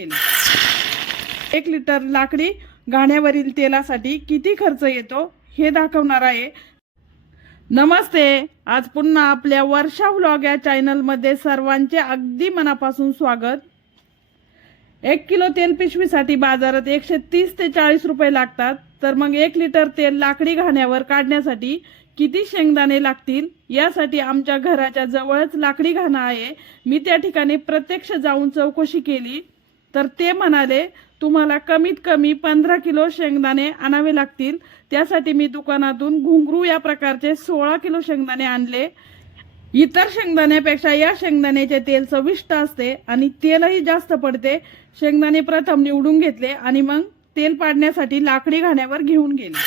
गेले. एक लिटर लाकडी घाण्यावरील तेलासाठी किती खर्च येतो हे दाखवणार आहे. नमस्ते आज पुन्हा आपल्या वर्षा व्लॉग या चॅनलमध्ये सर्वांचे अगदी मनापासून स्वागत. एक किलो तेल पिशवीसाठी बाजारात एकशे तीस ते चाळीस रुपये लागतात. तर मग एक लिटर तेल लाकडी घाण्यावर काढण्यासाठी किती शेंगदाणे लागतील? यासाठी आमच्या घराच्या जवळच लाकडी घाणा आहे. मी त्या ठिकाणी प्रत्यक्ष जाऊन चौकशी केली. तर ते म्हणाले तुम्हाला कमीत कमी पंधरा किलो शेंगदाणे आणावे लागतील. त्यासाठी मी दुकानातून घुंगरू या प्रकारचे सोळा किलो शेंगदाणे आणले. इतर शेंगदाण्यापेक्षा या शेंगदाण्याचे तेल चविष्ट असते आणि तेलही जास्त पडते. शेंगदाणे प्रथम निवडून घेतले आणि मग तेल पाडण्यासाठी लाकडी घाण्यावर घेऊन गेले.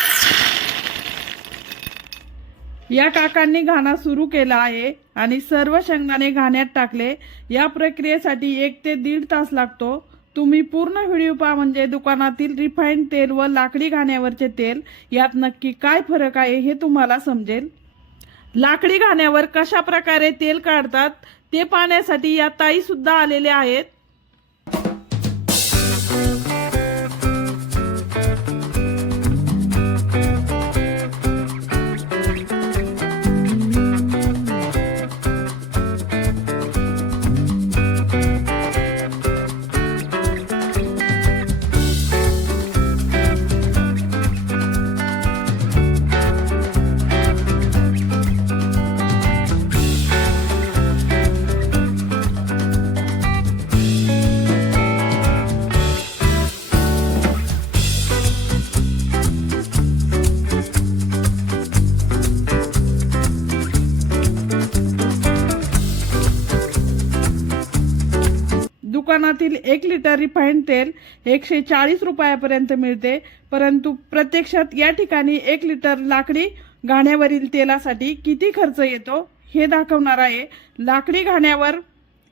या काकांनी घाणा सुरू केला आहे आणि सर्व शेंगदाणे घाण्यात टाकले. या प्रक्रियेसाठी एक ते दीड तास लागतो. तुम्ही पूर्ण व्हिडिओ पहा म्हणजे दुकानातील रिफाईंड तेल व लाकडी घाण्यावरचे तेल यात नक्की काय फरक आहे हे तुम्हाला समजेल. लाकडी घाण्यावर कशा प्रकारे तेल काढतात ते पाहण्यासाठी या ताई सुद्धा आलेल्या आहेत. दुकानातील एक लिटर रिफाईंड तेल एकशे चाळीस रुपयापर्यंत मिळते. परंतु प्रत्यक्षात या ठिकाणी एक लिटर लाकडी घाण्यावरील तेलासाठी किती खर्च येतो हे दाखवणार आहे. लाकडी घाण्यावर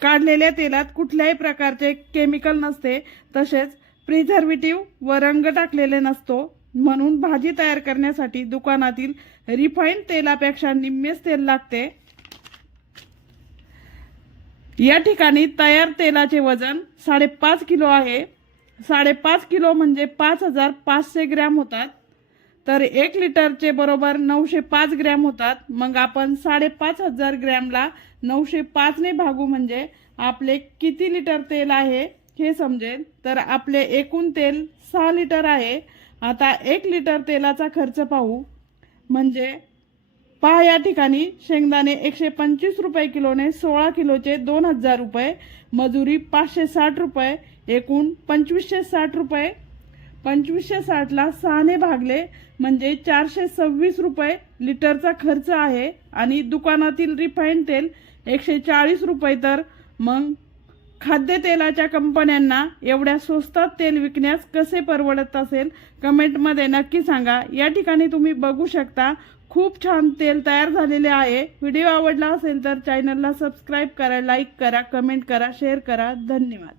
काढलेल्या तेलात कुठल्याही प्रकारचे केमिकल नसते तसेच प्रिझर्वेटिव्ह व रंग टाकलेले नसतो. म्हणून भाजी तयार करण्यासाठी दुकानातील रिफाईंड तेलापेक्षा निम्मेच तेल लागते. या ठिकाणी तयार तेलाचे वजन साडेपाच किलो आहे. साडेपाच किलो म्हणजे पाच हजार पाचशे ग्रॅम होतात. तर एक लिटरचे बरोबर नऊशे पाच ग्रॅम होतात. मग आपण साडेपाच हजार ग्रॅमला नऊशे पाचने भागू म्हणजे आपले किती लिटर तेल आहे हे समजेल. तर आपले एकूण तेल सहा लिटर आहे. आता एक लिटर तेलाचा खर्च पाहू. म्हणजे पहा या ठिकाणी शेंगदाणे एकशे पंचवीस रुपये किलोने सोळा किलोचे दोन हजार रुपये मजुरी पाचशे साठ रुपये एकूण पंचवीसशे साठ रुपये. पंचवीसशे साठला सहाने भागले म्हणजे चारशे सव्वीस रुपये लिटरचा खर्च आहे आणि दुकानातील रिफाईन तेल एकशे चाळीस रुपये तर मग खाद्यतेलाच्या कंपन्यांना एवढ्या स्वस्तात तेल विकण्यास कसे परवडत असेल? कमेंटमध्ये नक्की सांगा. या ठिकाणी तुम्ही बघू शकता खूप छान तेल तयार झालेले आहे. व्हिडिओ आवडला असेल तर चॅनलला सबस्क्राईब करा लाईक करा कमेंट करा शेअर करा. धन्यवाद.